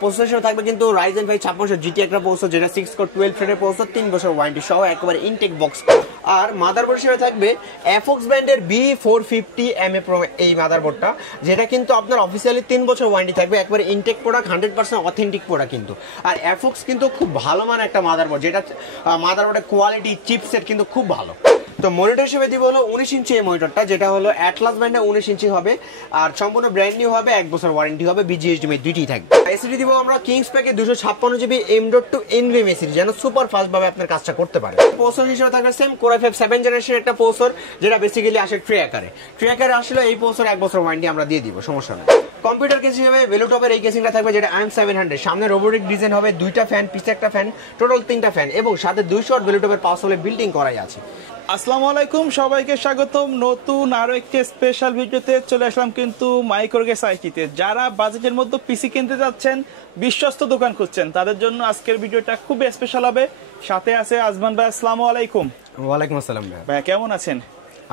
Processor হিসেবে থাকবে কিন্তু Ryzen 5 5600 GT একটা প্রসেসর, যেটা 6 কোর 12 থ্রেডের প্রসেসর, 3 বছর ওয়ারেন্টি সহ একবারে ইনটেক বক্স। আর মাদারবোর্ড হিসেবে থাকবে FOX ব্র্যান্ডের B450MA Pro এই মাদারবোর্ডটা, যেটা কিন্তু আপনার অফিসিয়ালি 3 বছর ওয়ারেন্টি থাকবে, একবারে ইনটেক প্রোডাক্ট, 100% অথেন্টিক প্রোডাক্ট কিন্তু। আর FOX কিন্তু খুব ভালো মানের একটা মাদারবোর্ড, যেটা মাদারবোর্ডের কোয়ালিটি চিপসেট কিন্তু খুব ভালো। তো মনিটর হিসেবে দিব হলো 19 ইঞ্চি এই মনিটরটা, যেটা হলো অ্যাটলাস ব্র্যান্ডের 19 ইঞ্চি হবে, আর সম্পূর্ণ ব্র্যান্ড নিউ হবে, 1 বছর ওয়ারেন্টি হবে, BGHDMI দুইটি থাকবে। এসিডি দিব আমরা KingSpec 256GB M.2 NVMe SSD, যেন সুপার ফাস্ট ভাবে আপনার কাজটা করতে পারে। প্রসেসর হিসেবে থাকবে সেম Core i5 7 জেনারেশন একটা প্রসেসর, যেটা বেসিক্যালি আসে ট্রে আকারে আসলে এই প্রসেসর 1 বছর ওয়ারেন্টি আমরা দিয়ে দিব, সমস্যা নেই। কম্পিউটার কেসিং হবে ভেলুটপের এই কেসিংটা থাকবে, যেটা AM700, সামনে রোবোটিক ডিজাইন হবে, দুইটা ফ্যান, পিছে একটা ফ্যান, টোটাল 3টা ফ্যান, এবং সাথে 200 ওয়াট ভেলুটপের পাওয়ার সাপ্লাই বিল্ডিং করাই আছে। আসসালামু আলাইকুম, সবাইকে স্বাগতম নতুন আরো একটি স্পেশাল ভিডিওতে। চলে আসলাম কিন্তু মাইক্রোগেস আইটিতে। যারা বাজেটের মধ্যে পিসি কিনতে যাচ্ছেন, বিশ্বস্ত দোকান খুঁজছেন, তাদের জন্য আজকের ভিডিওটা খুবই স্পেশাল হবে। সাথে আছে আজমান ভাই। আসসালামু আলাইকুম। ওয়ালাইকুম আসসালাম ভাই, কেমন আছেন?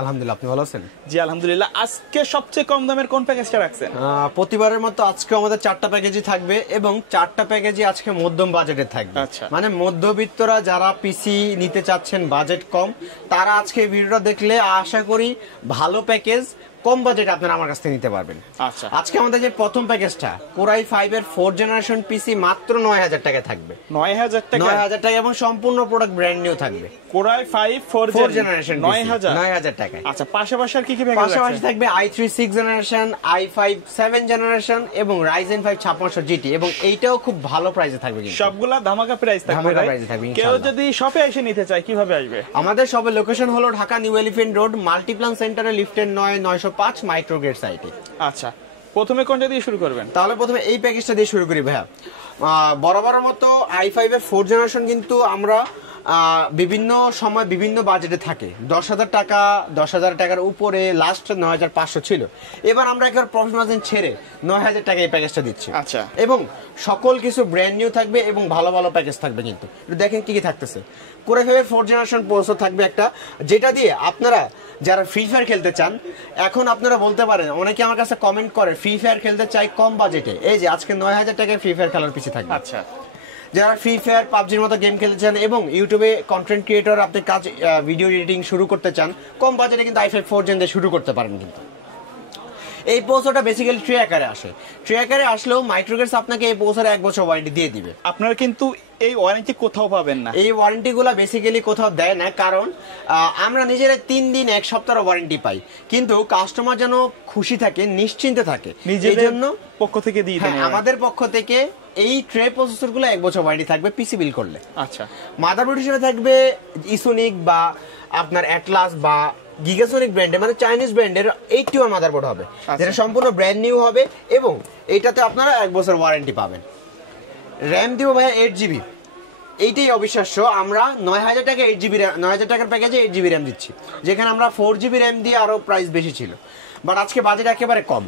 আলহামদুলিল্লাহ, আপনি ভালো আছেন? জি আলহামদুলিল্লাহ। আজকে সবচেয়ে কম দামের কোন প্যাকেজটা রাখছেন? প্রতিবারের মতো আজকে আমাদের 4টা প্যাকেজই থাকবে, এবং 4টা প্যাকেজই আজকে মধ্যম বাজেটের থাকবে। আচ্ছা। মানে মধ্যবিত্তরা যারা পিসি নিতে চাচ্ছেন, বাজেট কম, তারা আজকে ভিডিওটা দেখলে আশা করি ভালো প্যাকেজ কম বাজেট আপনারা আমার কাছ থেকে নিতে পারবেন। আচ্ছা, আজকে আমাদের যে প্রথম প্যাকেজটা Core i5 এর 4 জেনারেশন পিসি মাত্র 9000 টাকায় থাকবে। 9000 টাকা? 9000 টাকা, এবং সম্পূর্ণ প্রোডাক্ট ব্র্যান্ড নিউ থাকবে। Core i5 4 জেনারেশন 9000 টাকায়। আচ্ছা, পাশাপাশি আর কি কি প্যাকেজ আছে? পাশাপাশি থাকবে i3 6 জেনারেশন, i5 7 জেনারেশন, এবং Ryzen 5 5600 GT, এবং এইটাও খুব ভালো প্রাইসে থাকবে কিন্তু। সবগুলা ধামাকা প্রাইস থাকবে। ধামাকা প্রাইসে থাকবে কেউ ইনশাআল্লাহ। যদি শপে এসে নিতে চায় কিভাবে আসবে? আমাদের শপের লোকেশন হলো Dhaka new elephant road, Multiplan সেন্টারে, লিফটের 905 মাইক্রোগেট সাইটে। আচ্ছা, প্রথমে কোনটা দিয়ে শুরু করবেন? তাহলে প্রথমে এই প্যাকেজটা দিয়ে শুরু করি ভাইয়া। বরাবরের মতো i5 এর 4 জেনারেশন কিন্তু আমরা বিভিন্ন সময় বিভিন্ন বাজেটে থাকে। 10,000 টাকা, 10,000 টাকার উপরে, লাস্ট 9,500 ছিল। এবার আমরা একবার প্রফিট মার্জিন ছেড়ে 9,000 টাকা এই প্যাকেজটা দিচ্ছি। আচ্ছা, এবং সকল কিছু ব্র্যান্ড নিউ থাকবে, এবং ভালো ভালো প্যাকেজ থাকবে কিন্তু। দেখেন কি কি থাকতেছে। Core i5 এর 4 জেনারেশন প্রসেসর থাকবে একটা, যেটা দিয়ে আপনারা যারা ফ্রি ফায়ার খেলতে চান, এখন আপনারা বলতে পারেন, অনেকে আমার কাছে কমেন্ট করে ফ্রি ফায়ার খেলতে চাই কম বাজেটে, এই যে আজকে 9,000 টাকায় ফ্রি ফায়ার খেলার পিছিয়ে থাকবে। আচ্ছা, যারা ফ্রি ফায়ার, পাবজির মতো গেম খেলতে চান, এবং ইউটিউবে কন্টেন্ট ক্রিয়েটর আপনি কাজ, ভিডিও এডিটিং শুরু করতে চান, কম বাজেটে কিন্তু i5 4 জেন দিয়ে শুরু করতে পারেন কিন্তু। এই প্রসেসরটা বেসিক্যালি ট্রে আকারে আসে। ট্রে আকারে আসলেও মাইক্রোগেটস আপনাকে এই প্রসেসরে 1 বছর ওয়ারেন্টি দিয়ে দিবে। আপনারা কিন্তু এই ওয়ারেন্টি কোথাও পাবেন না। এই ওয়ারেন্টিগুলো বেসিক্যালি কোথাও দেয় না, কারণ আমরা নিজেরা 3 দিন 1 সপ্তাহের ওয়ারেন্টি পাই, কিন্তু কাস্টমার যেন খুশি থাকে, নিশ্চিন্তে থাকে, নিজের জন্য পক্ষ থেকে দিয়ে দেন। আমাদের পক্ষ থেকে এই ট্রে প্রসেসরগুলো 1 বছর ওয়ারেন্টি থাকবে পিসি বিল করলে। আচ্ছা, মাদারবোর্ড হিসেবে থাকবে ইসোনিক বা আপনার অ্যাটলাস বা গিগাসোনিক ব্র্যান্ডের, মানে চাইনিজ ব্র্যান্ডের 81 মাদারবোর্ড হবে, যেটা সম্পূর্ণ ব্র্যান্ড নিউ হবে, এবং এইটাতে আপনারা 1 বছর ওয়ারেন্টি পাবেন। র্যাম দিব ভাইয়া 8GB, এইটাই অবিশ্বাস্য। আমরা 9,000 টাকা 8GB, 9,000 টাকার প্যাকেজে 8GB র্যাম দিচ্ছি, যেখানে আমরা 4GB র্যাম দিয়ে আরো প্রাইস বেশি ছিল, বাট আজকে বাজেট একেবারে কম।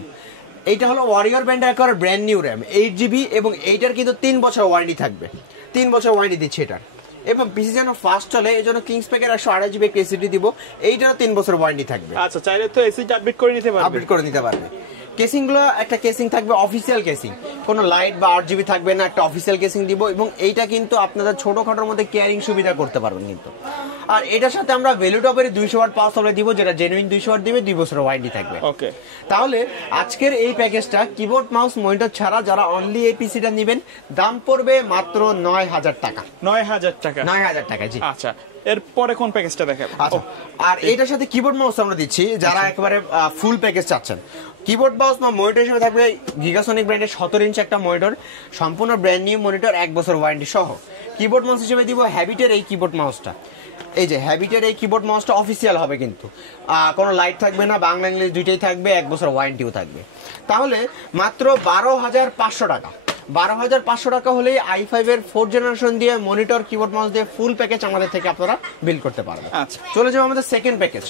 এইটা হলো ওয়ারিয়র ব্র্যান্ডের একেবারে ব্র্যান্ড নিউ র্যাম 8GB, এবং এইটার কিন্তু 3 বছর ওয়ারেন্টি থাকবে। 3 বছর ওয়ারেন্টি দিচ্ছে এটার, এবং পিসি যেন ফাস্ট চলে, এই জন্য কিংস প্যাকের 128GB এসিডি দিব, এইটারও 3 বছর ওয়ারেন্টি থাকবে। আচ্ছা, চাইলে তো এসিটা আপডেট করে নিতে পারবে। আপডেট করে নিতে পারবে। কেসিংগুলো একটা কেসিং থাকবে অফিসিয়াল কেসিং, কোনো লাইট বা 8GB থাকবে না, একটা অফিসিয়াল কেসিং দিব, এবং এইটা কিন্তু আপনারা ছোটখাটোর মধ্যে কেয়ারিং সুবিধা করতে পারবেন কিন্তু। আর এটার সাথে আমরা ভেলুটপের 200 ওয়াট পাওয়ার সাপ্লাই দিব, যেটা জেনুইন 200 ওয়াট দিবে, 2 বছর ওয়ারেন্টি থাকবে। ওকে, তাহলে আজকের এই প্যাকেজটা কিবোর্ড মাউস মনিটর ছাড়া যারা অনলি এই পিসিটা নেবেন, দাম পড়বে মাত্র 9,000 টাকা। 9,000 টাকা? 9,000 টাকা, জি। আচ্ছা, এরপরে কোন প্যাকেজটা দেখাবো? আচ্ছা, আর এটার সাথে কিবোর্ড মাউস আমরা দিচ্ছি, যারা একেবারে ফুল প্যাকেজ চাচ্ছেন। কিবোর্ড মাউস বা মনিটর হিসেবে থাকবে গিগাসোনিক ব্র্যান্ডের 17 ইঞ্চি একটা মনিটর, সম্পূর্ণ ব্র্যান্ড নিউ মনিটর, 1 বছর ওয়ারেন্টি সহ। কিবোর্ড মাউস হিসেবে দিব হ্যাবিটের এই কিবোর্ড মাউসটা। এই যে হ্যাবিটের এই কিবোর্ড মাউসটা অফিসিয়াল হবে কিন্তু, কোনো লাইট থাকবে না, বাংলা ইংলিশ দুইটাই থাকবে, 1 বছর ওয়ারেন্টিও থাকবে। তাহলে মাত্র 12,500 টাকা। 12,500 টাকা হলেই i5 এর 4 জেনারেশন দিয়ে মনিটর, কিবোর্ড মাউস দিয়ে ফুল প্যাকেজ আমাদের থেকে আপনারা বিল করতে পারবেন। আচ্ছা, চলে যাবো আমাদের সেকেন্ড প্যাকেজ।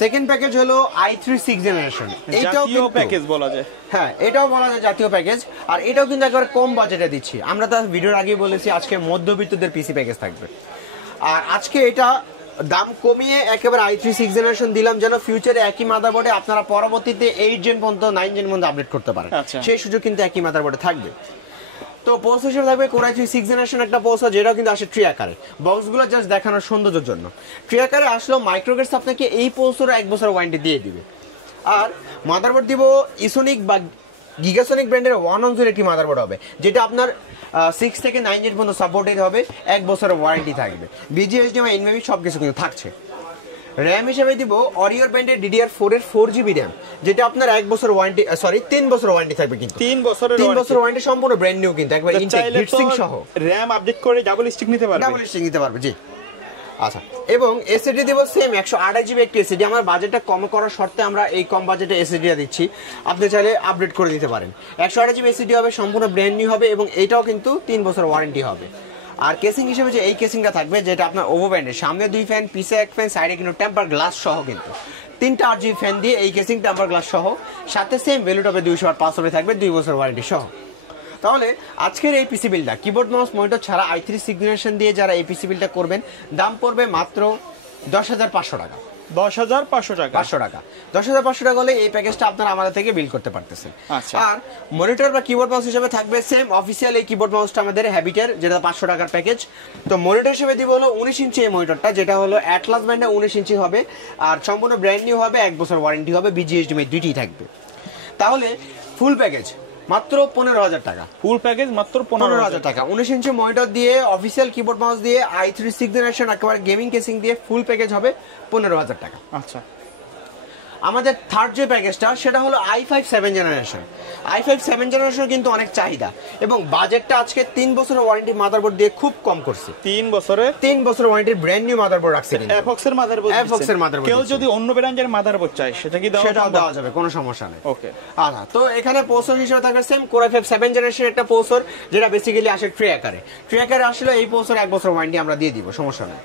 সেকেন্ড প্যাকেজ হলো i3 6 জেনারেশন। এইটাও কিন্তু প্যাকেজ বলা যায়। হ্যাঁ, এটাও বলা যায় জাতীয় প্যাকেজ, আর এটাও কিন্তু একবার কম বাজেটে দিচ্ছি আমরা। তার ভিডিওর আগে বলেছি আজকে মধ্যবিত্তদের পিসি প্যাকেজ থাকবে, আর আজকে এটা দাম কমিয়ে একেবারে i3 6 জেনারেশন দিলাম, যেন ফিউচারে একই মাদারবোর্ডে আপনারা পরবর্তীতে 8 জেন পর্যন্ত 9 জেন পর্যন্ত আপডেট করতে পারেন। সেই সুযোগ কিন্তু একই মাদারবোর্ডে থাকবে। তো প্রসেসর হিসেবে থাকবে কোর i3 6th জেনারেশন একটা প্রসেসর, যেটাও কিন্তু আসে ট্রি আকারে। বক্সগুলো জাস্ট দেখানোর সৌন্দর্যের জন্য। ট্রি আকারে আসলেও মাইক্রোগেটস আপনাকে এই প্রসেসরে 1 বছর ওয়ারেন্টি দিয়ে দিবে। আর মাদারবোর্ড দিব ইসোনিক বা গিগাসনিক ব্র্যান্ডের 110 একটি মাদারবোর্ড হবে, যেটা আপনার 6 থেকে 9 জেন পর্যন্ত সাপোর্টেড হবে, 1 বছরের ওয়ারেন্টি থাকবে। BGHDMI এনভিএমই সব কিছু কিন্তু থাকছে। র্যাম হিসেবে দিব অরিওর ব্র্যান্ডের DDR4 এর 4GB র্যাম, যেটা আপনার 1 বছর ওয়ারেন্টি 3 বছর ওয়ারেন্টি থাকবে কিন্তু 3 বছরের 3 বছর ওয়ারেন্টি সম্পূর্ণ ব্র্যান্ড নিউ কিন্তু একবার ইনটেক হিটসিং সহ। র্যাম আপডেট করে ডাবল স্টিক নিতে পারবে, ডাবল স্টিক নিতে পারবে জি। আচ্ছা, এবং এসএসডি দিব সেম 128GB একটি এসএসডি। আমার বাজেটটা কম করার শর্তে আমরা এই কম বাজেটে এসএসডিটা দিচ্ছি, আপনি চাইলে আপডেট করে দিতে পারেন। 128GB এসএসডি হবে, সম্পূর্ণ ব্র্যান্ড নিউ হবে এবং এটাও কিন্তু 3 বছর ওয়ারেন্টি হবে। আর কেসিং হিসেবে যে এই কেসিংটা থাকবে, যেটা আপনার ওভো ব্র্যান্ডের, সামনে 2 ফ্যান, পিছে 1 ফ্যান, সাইডে কিন্তু টেম্পার গ্লাস সহ কিন্তু 3টা RGB ফ্যান দিয়ে এই কেসিং টেম্পার গ্লাস সহ, সাথে সেম ভ্যালুটপে 200 ওয়াট 500 থাকবে, 2 বছর ওয়ারেন্টি সহ। তাহলে আজকের এই পিসি বিলটা কিবোর্ড মাউস মনিটর ছাড়া i3 6th জেনারেশন দিয়ে যারা এই পিসি বিলটা করবেন, দাম পড়বে মাত্র 10,500 টাকা। 10,500 টাকা, 500 টাকা 10,500 টাকা হলে এই প্যাকেজটা আপনারা আমাদের থেকে বিল করতে পারতেছেন। আচ্ছা। আর মনিটর বা কিবোর্ড মাউস হিসেবে থাকবে সেম অফিসিয়াল এই কিবোর্ড মাউসটা আমাদের হ্যাবিটের, যেটা 500 টাকার প্যাকেজ। তো মনিটর হিসেবে দিব হলো 19 ইঞ্চি এই মনিটরটা, যেটা হলো অ্যাটলাস ব্র্যান্ডে 19 ইঞ্চি হবে, আর সম্পূর্ণ ব্র্যান্ড নিউ হবে, 1 বছর ওয়ারেন্টি হবে, BGHDMI দুইটিই থাকবে। তাহলে ফুল প্যাকেজ মাত্র 15,000 টাকা। ফুল প্যাকেজ মাত্র 15,000 টাকা, 19 ইঞ্চি মনিটর দিয়ে, অফিসিয়াল কিবোর্ড মাউস দিয়ে, i3 6th জেনারেশন একেবারে গেমিং কেসিং দিয়ে ফুল প্যাকেজ হবে 15,000 টাকা। আচ্ছা, আমাদের থার্ড যে প্যাকেজটা সেটা হলো i5 7th generation. i5 7th generation কিন্তু অনেক চাহিদা এবং বাজেটটা আজকে 3 বছরের ওয়ারেন্টি মাদারবোর্ড দিয়ে খুব কম করছি। 3 বছরের ওয়ারেন্টির ব্র্যান্ড নিউ মাদারবোর্ড রাখছে কিন্তু এফক্স এর মাদারবোর্ড। এফক্স এর মাদারবোর্ড, কেউ যদি অন্য ব্র্যান্ডের মাদারবোর্ড চায় সেটা কি দেওয়া যাবে, কোনো সমস্যা নেই। ওকে। আচ্ছা, তো এখানে প্রসেসর হিসেবে থাকবে same core i5 7th generation একটা প্রসেসর, যেটা বেসিক্যালি আসে ট্রি আকারে। ট্রি আকারে আসলে এই প্রসেসর 1 বছর ওয়ারেন্টি আমরা দিয়ে দিব, সমস্যা নেই।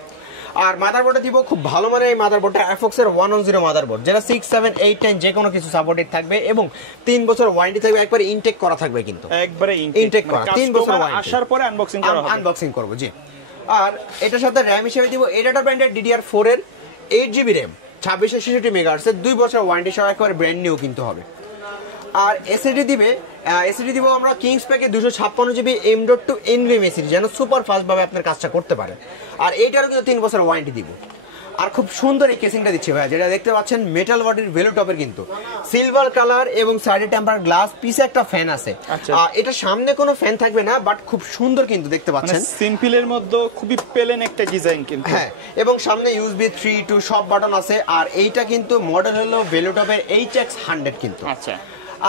আর মাদারবোর্ডে দিব খুব ভালো মানের এই মাদারবোর্ডটা এফক্স এর 110 মাদারবোর্ড, যেটা 6, 7, 8, 10 যে কোনো কিছু সাপোর্টেড থাকবে এবং 3 বছর ওয়ারেন্টি থাকবে, একবারে ইনটেক করা থাকবে কিন্তু একবারে ইনটেক করা, 3 বছর ওয়ারেন্টি আসার পরে আনবক্সিং করা হবে, আনবক্সিং করব জি। আর এটার সাথে র্যাম হিসেবে দিব এডাটা ব্র্যান্ডের DDR4 এর 8GB র্যাম, 2666 মেগাহার্টজ এর 2 বছর ওয়ারেন্টি সহ, একবারে ব্র্যান্ড নিউ কিন্তু হবে। আর এসএসডি দিব আমরা KingSpec 256GB M.2 NVMe SSD, যেন সুপার ফাস্ট ভাবে আপনার কাজটা করতে পারে। আর এইটারও কিন্তু 3 বছর ওয়ারেন্টি দিব। আর খুব সুন্দর এই কেসিংটা দিচ্ছে ভাই, যেটা দেখতে পাচ্ছেন মেটাল বডির ভেলো টপের কিন্তু সিলভার কালার এবং সাইডে টেম্পার গ্লাস, পিছে একটা ফ্যান আছে। এটা সামনে কোনো ফ্যান থাকবে না, বাট খুব সুন্দর কিন্তু দেখতে পাচ্ছেন, সিম্পলের মধ্যে খুবই প্লেন একটা ডিজাইন কিন্তু। হ্যাঁ, এবং সামনে USB 3 2 সব বাটন আছে। আর এইটা কিন্তু মডেল হলো ভেলো টপের HX100 কিন্তু। আচ্ছা,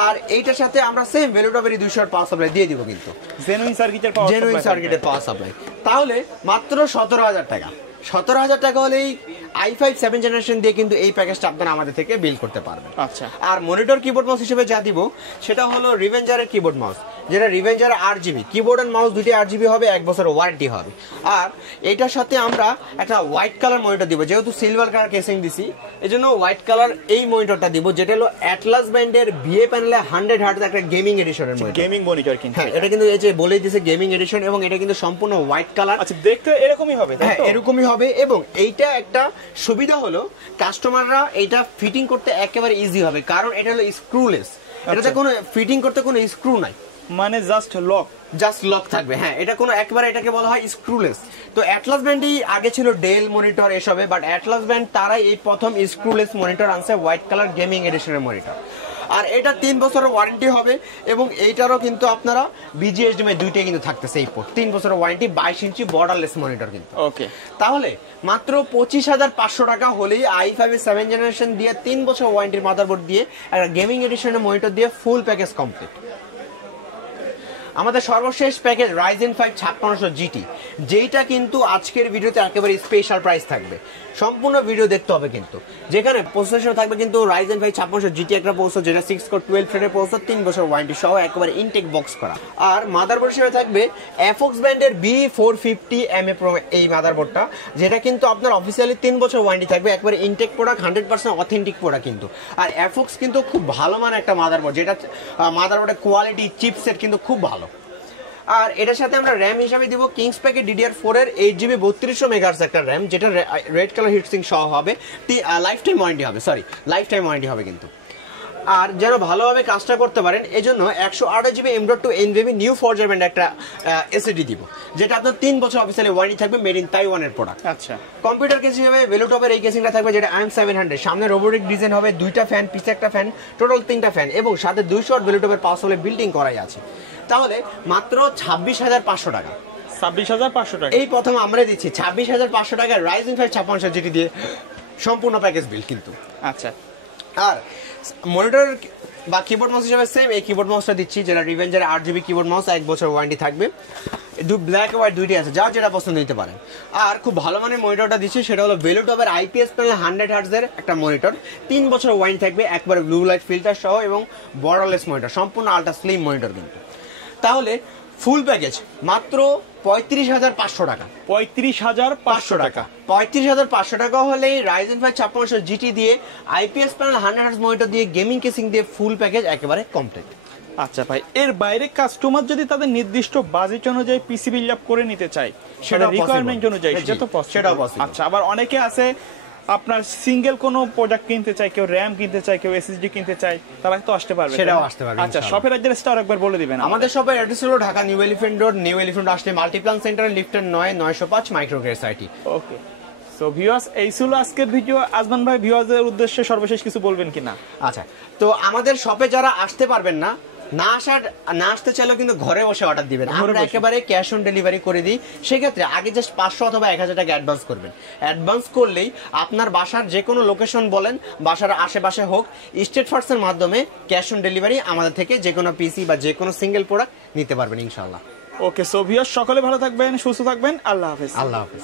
আর এইটার সাথে আমরা সেম ভ্যালুটপেরই 200 ওয়াট পাওয়ার সাপ্লাই দিয়ে দিব কিন্তু, জেনুইন সার্কিটের পাওয়ার সাপ্লাই। তাহলে মাত্র 17,000 টাকা। 17,000 টাকা হলেই i5 7th জেনারেশন দিয়ে কিন্তু এই প্যাকেজটা আপনারা আমাদের থেকে বিল করতে পারবেন। আচ্ছা। আর মনিটর কিবোর্ড মাউস হিসেবে যা দিব সেটা হলো রিভেঞ্জারের কিবোর্ড মাউস, যেটা রিভেঞ্জার 8GB কিবোর্ড এন্ড মাউস, দুটি 8GB হবে, 1 বছর ওয়ারেন্টি হবে। আর এটার সাথে আমরা একটা হোয়াইট কালার মনিটর দিব, যেহেতু সিলভার কালার কেসিং দিছি এজন্য হোয়াইট কালার এই মনিটরটা দিব, যেটা হলো অ্যাটলাস ব্র্যান্ডের VA প্যানেলে 100 হার্টজ একটা গেমিং এডিশনের মনিটর। গেমিং মনিটর কিন্তু, হ্যাঁ, এটা কিন্তু এই যে বলেই দিয়েছে গেমিং এডিশন, এবং এটা কিন্তু সম্পূর্ণ হোয়াইট কালার। আচ্ছা, দেখতে এরকমই হবে, তাই তো? এরকমই হবে। এবং এইটা একটা সুবিধা হলো কাস্টমাররা এটা ফিটিং করতে একেবারে ইজি হবে, কারণ এটা হলো স্ক্রুলেস। এটাতে কোনো ফিটিং করতে কোনো স্ক্রু নাই, মানে জাস্ট লক থাকবে। হ্যাঁ, এটা কোনো একবারে এটাকে বলা হয় স্ক্রুলেস। তো অ্যাটলাস ব্র্যান্ডই আগে ছিল ডেল মনিটর এসবে, বাট অ্যাটলাস ব্র্যান্ড তারাই এই প্রথম স্ক্রুলেস মনিটর আনছে, হোয়াইট কালার গেমিং এডিশনের মনিটর। আর এটা 3 বছরের ওয়ারেন্টি হবে এবং এইটারও কিন্তু আপনারা BGHDMI দুইটাই কিন্তু থাকতেছে এই পোর্ট, 3 বছরের ওয়ারেন্টি, 22 ইঞ্চি বর্ডারলেস মনিটর কিন্তু। ওকে। তাহলে মাত্র 25,500 টাকা হলেই i5 7th জেনারেশন দিয়ে 3 বছর ওয়ারেন্টির মাদারবোর্ড দিয়ে একটা গেমিং এডিশনের মনিটর দিয়ে ফুল প্যাকেজ কমপ্লিট। আমাদের সর্বশেষ প্যাকেজ Ryzen 5 5600 GT, যেটা কিন্তু আজকের ভিডিওতে একেবারে স্পেশাল প্রাইস থাকবে, সম্পূর্ণ ভিডিও দেখতে হবে কিন্তু। যেখানে প্রসেসর থাকবে কিন্তু Ryzen 5 5600 GT একটা প্রসেসর, যেটা 6 কোর 12 থ্রেডের প্রসেসর, 3 বছর ওয়ারেন্টি সহ, একেবারে ইনটেক বক্স করা। আর মাদারবোর্ড হিসেবে থাকবে এফক্স ব্র্যান্ডের B450MA Pro এই মাদারবোর্ডটা, যেটা কিন্তু আপনার অফিসিয়ালি 3 বছর ওয়ারেন্টি থাকবে, একবারে ইনটেক প্রোডাক্ট, 100% অথেন্টিক প্রোডাক্ট কিন্তু। আর এফক্স কিন্তু খুব ভালো মানের একটা মাদারবোর্ড, যেটা মাদারবোর্ডের কোয়ালিটি, চিপসেট কিন্তু খুব ভালো। আর এটার সাথে আমরা র্যাম হিসাবে দিব কিংস প্যাকেট DDR4 এর 8GB 3200 মেগাহার্টজ একটা র্যাম, যেটা রেড কালার হিটসিং সহ হবে, লাইফ টাইম ওয়ারেন্টি হবে, লাইফ টাইম ওয়ারেন্টি হবে কিন্তু। আর যেন ভালোভাবে কাজটা করতে পারেন এজন্য 128GB M.2 NVMe new ফরজার band একটা এসএসডি দিব, যেটা আপনার 3 বছর অফিসিয়ালি ওয়ারেন্টি থাকবে, মেড ইন তাইওয়ানের প্রোডাক্ট। আচ্ছা, কম্পিউটার কেসিং হবে ভেলুটপের এই কেসিংটা থাকবে, যেটা IM700, সামনে রোবোটিক ডিজাইন হবে, 2টা ফ্যান, পিছে একটা ফ্যান, টোটাল 3টা ফ্যান, এবং সাথে 200 ওয়াট ভেলুটপের পাওয়ার সাপ্লাই বিল্ডিং করাই আছে। তাহলে মাত্র 26,500 টাকা, 26,500 টাকা এই প্রথম আমরা দিচ্ছি 26,500 টাকায় Ryzen 5 5600 জিটি দিয়ে সম্পূর্ণ প্যাকেজ বিল কিন্তু। আচ্ছা, আর মনিটর বা কিবোর্ড মাউস হিসেবে সেম এই কিবোর্ড মাউসটা দিচ্ছি, যেটা রিভেঞ্জার 8GB কিবোর্ড মাউস, 1 বছর ওয়ারেন্টি থাকবে, ব্ল্যাক হোয়াইট দুইটি আছে, যার যেটা পছন্দ নিতে পারেন। আর খুব ভালো মানের মনিটরটা দিচ্ছি, সেটা হলো ভেলুটপের IPS প্যানেল 100 হার্টজের একটা মনিটর, 3 বছর ওয়ারেন্টি থাকবে, একবারে ব্লু লাইট ফিল্টার সহ, এবং বর্ডারলেস মনিটর, সম্পূর্ণ আল্ট্রা স্লিম মনিটর কিন্তু। তাহলে ফুল প্যাকেজ মাত্র 35,500 টাকা। 35,500 টাকা। 35,500 টাকা হলেই Ryzen 5 5600 GT দিয়ে IPS প্যানেল 100 হার্টজ মনিটর দিয়ে গেমিং কেসিং দিয়ে ফুল প্যাকেজ একেবারে কমপ্লিট। আচ্ছা ভাই, এর বাইরে কাস্টমার যদি তাদের নির্দিষ্ট বাজেট অনুযায়ী পিসি বিল্ড আপ করে নিতে চায়, সেটা রিকোয়ারমেন্ট অনুযায়ী সেটা তো সেটাও পসিবল। পসিবল। আচ্ছা, আবার অনেকে আছে আপনার সিঙ্গেল কোনো প্রোডাক্ট কিনতে চায়, কেউ র্যাম কিনতে চায়, কেউ এসএসডি কিনতে চায়, তারা তো আসতে পারবে, সেটাও আসতে পারবে আচ্ছা, ইনশাআল্লাহ। শপের অ্যাড্রেসটা আরেকবার বলে দিবেন। আমাদের শপের অ্যাড্রেস হলো Dhaka new elephant road, new elephant আসলে মাল্টিপ্লান সেন্টার, লিফটের 905 মাইক্রোগ্রেস আইটি। ওকে, সো ভিউয়ার্স, এই ছিল আজকের ভিডিও। আজমান ভাই, ভিউয়ারদের উদ্দেশ্যে সর্বশেষ কিছু বলবেন কিনা? আচ্ছা, তো আমাদের শপে যারা আসতে পারবেন না, না আসতে চাইলেও কিন্তু ঘরে বসে অর্ডার দিবেন, আমরা একেবারে ক্যাশ অন ডেলিভারি করে দিই। সেক্ষেত্রে আগে জাস্ট 500 অথবা 1000 টাকা অ্যাডভান্স করবেন। অ্যাডভান্স করলেই আপনার বাসার যে কোনো লোকেশন বলেন, বাসার আশেপাশে হোক, স্টেট ফার্স্টের মাধ্যমে ক্যাশ অন ডেলিভারি আমাদের থেকে যে কোনো পিসি বা যে কোনো সিঙ্গেল প্রোডাক্ট নিতে পারবেন ইনশাআল্লাহ। ওকে, সো ভিউয়ার্স, সকলে ভালো থাকবেন, সুস্থ থাকবেন, আল্লাহ হাফেজ। আল্লাহ হাফেজ।